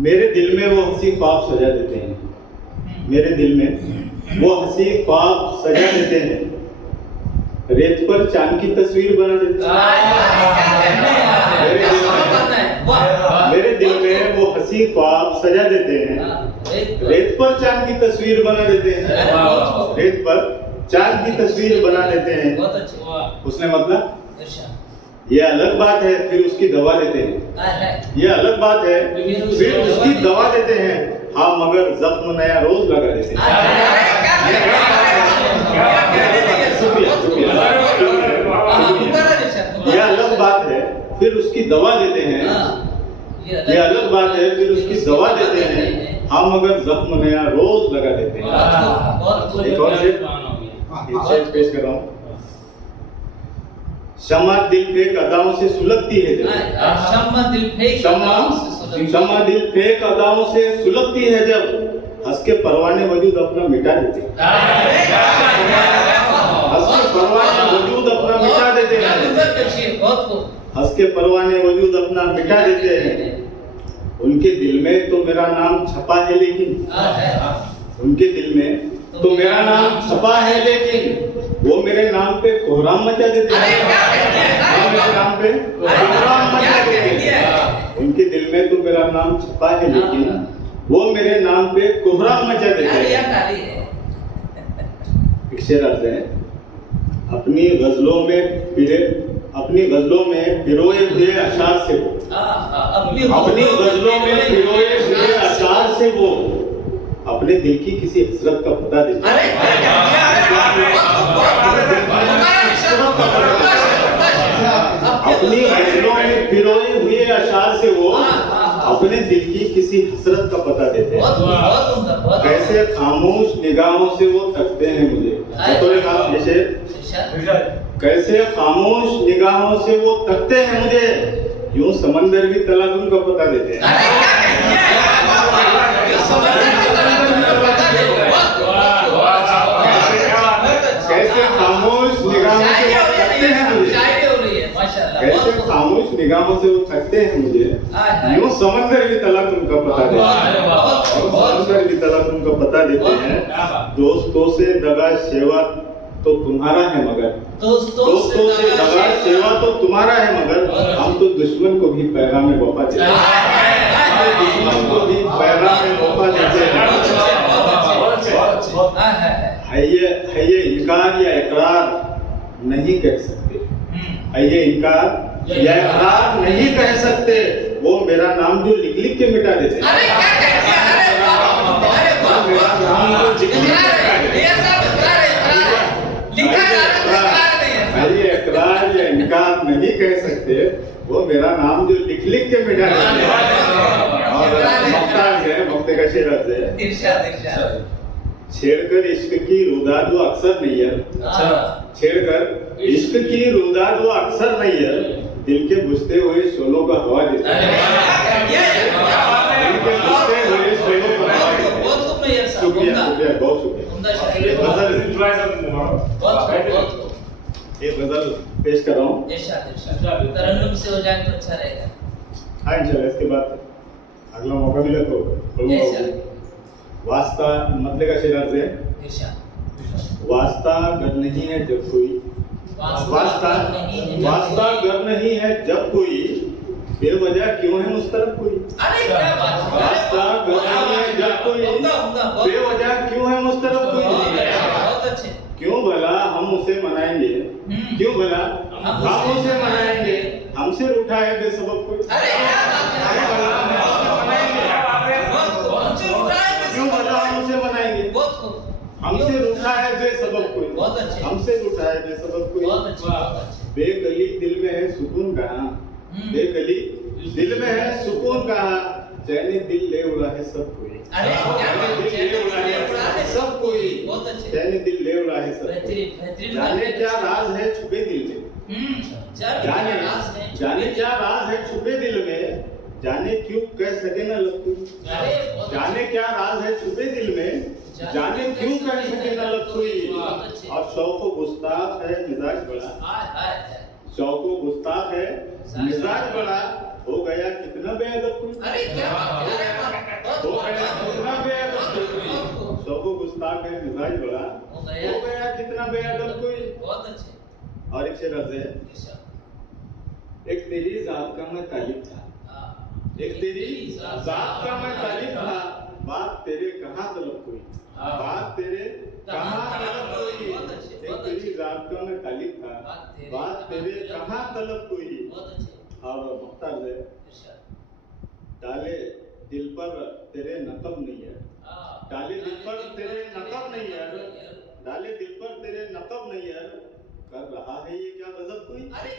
मेरे दिल में वो हंसी ख्वाब सजा देते हैं, मेरे दिल में वो हंसी ख्वाब सजा देते हैं, रेत पर चांद की तस्वीर बना देते हैं। मेरे दिल में वो हंसी ख्वाब सजा देते हैं, रेत पर चांद की तस्वीर बना देते हैं, रेत पर चांद की तस्वीर बना देते हैं। उसने मतलब ये अलग बात है, फिर उसकी दवा देते हैं। ये अलग बात है, फिर उसकी दवा देते हैं। हाँ मगर जख्म नया रोज लगा देते हैं। ये अलग बात है, फिर उसकी दवा देते हैं। ये अलग बात है, फिर उसकी दवा देते हैं। हाँ मगर जख्म नया रोज लगा देते हैं। एक और शेर पेश कर रहा हूँ। शम्मा दिल फेंक अदाओं से सुलगती है जब, शम्मा दिल फेंक अदाओं से सुलगती है जब, हंस के परवाने वजूद अपना मिटा देते हैं। हंस के परवाने वजूद अपना मिटा देते हैं, हंस के परवाने वजूद अपना मिटा देते हैं। उनके दिल में तो मेरा नाम छपा है, लेकिन उनके दिल में तो मेरा नाम छपा है, लेकिन वो मेरे नाम पे कोहराम मचा देते हैं। मेरे नाम पे कोहराम मचा देते हैं। उनके दिल में तो मेरा नाम छपा है, लेकिन वो मेरे नाम पे कोहराम मचा देते हैं। एक शेर आता है, अपनी गजलों में पिरोए हुए अशार से वो, अपनी गजलों में पिरोए हुए अशार से वो अपने दिल की किसी हसरत का पता देते हैं। अपनी गजलों में पिरोए हुए अशार से वो अपने दिल की किसी हसरत का पता देते हैं। कैसे खामोश निगाहों से वो तकते हैं मुझे, कैसे खामोश निगाहों से वो तकते हैं मुझे, यूं समंदर भी तलातुम का पता देते हैं। कैसे खामोश निगाहों से वो तकते हैं मुझे, कैसे खामोश निगाहों से वो थकते हैं मुझे, यूं समंदर भी तलातुम का पता देते हैं। समंदर भी तलातुम का पता देते हैं। दोस्तों से दगा सेवा तो तुम्हारा है, मगर दोस्तों से दगा सेवा तो तुम्हारा है, मगर हम तो दुश्मन को भी पैगाम वफा देते हैं। दुश्मन को भी पैगाम वफा देते हैं। है ये इनकार या इकरार नहीं कह सकते, है ये इनकार या इकरार नहीं कह सकते, वो मेरा नाम जो लिख लिख के मिटा देते हैं। इकरार या इनकार नहीं कह सकते, वो मेरा नाम जो लिख लिख के मिटा देते हैं। और मक्ते का शेर है, छेड़कर इश्क की रुदाद वो अक्सर नहीं है, छेड़कर इश्क की रुदाद वो अक्सर नहीं है, दिल के बुझते हुए शोलों का हवा देते हैं। दिल के बुझते हुए शोलों का हवा देते हैं। शुक्रिया, बहुत शुक्रिया। एक गजल पेश कर रहा हूँ, तरन्नुम से हो जाए तो अच्छा रहेगा। हाँ इंशाल्लाह, इसके बाद अगला मौका मिले तो वास्ता मतलब का शेर अर्ज है, वास्ता घर नहीं है जब कोई, वास्ता घर नहीं है जब कोई, बेवजह क्यों है मुस्तरब कोई। वास्ता घर नहीं है जब कोई, बेवजह क्यों है मुस्तरब कोई। क्यों भला हम उसे मनाएंगे, क्यों भला हम उसे मनाएंगे, हमसे रूठा है बेसबब कोई। हमसे रूठा है बेसबब कोई, हमसे रूठा है बेसबब कोई। बेकली दिल में है सुकून कहाँ, बेकली दिल में है सुकून कहाँ, चैन दिल ले उड़ा है सब कोई। सब कोई चैन दिल ले उड़ा है सब कोई। जाने क्या राज है छुपे दिल में, जाने क्या राज है छुपे दिल में, जाने क्यों कह सके न लब कोई। जाने क्या राज है छुपे दिल में, जाने क्यों कह सके न लब कोई। और शौक गुस्ताख है मिजाज बड़ा, शौक गुस्ताख है मिजाज बड़ा, हो गया कितना बेअदब कोई। हो गया कितना बेअदब कोई, सबको गुस्ताख है मिजाज बड़ा, हो हो गया कितना बेअदब कोई। बहुत अच्छे। और एक शेर है, इरशाद। एक तेरी जात का मैं तालिब था, हाँ। एक तेरी जात का मैं तालिब था, बात तेरे कहाँ तलब कोई, बात तेरे कहाँ तलब कोई। बहुत अच्छे, एक बहुत तेरी अच्छे। जात का मैं तालिब था, बात तेरे कहाँ तलब कोई। बहुत अच्छे। और मुख्तार है, इरशाद। डाले दिल पर तेरे नकब नहीं है, हाँ। डाले दिल पर तेरे नकब नहीं है, डाले दिल पर तेरे नकब नहीं है, कर रहा है ये क्या गजब कोई। अरे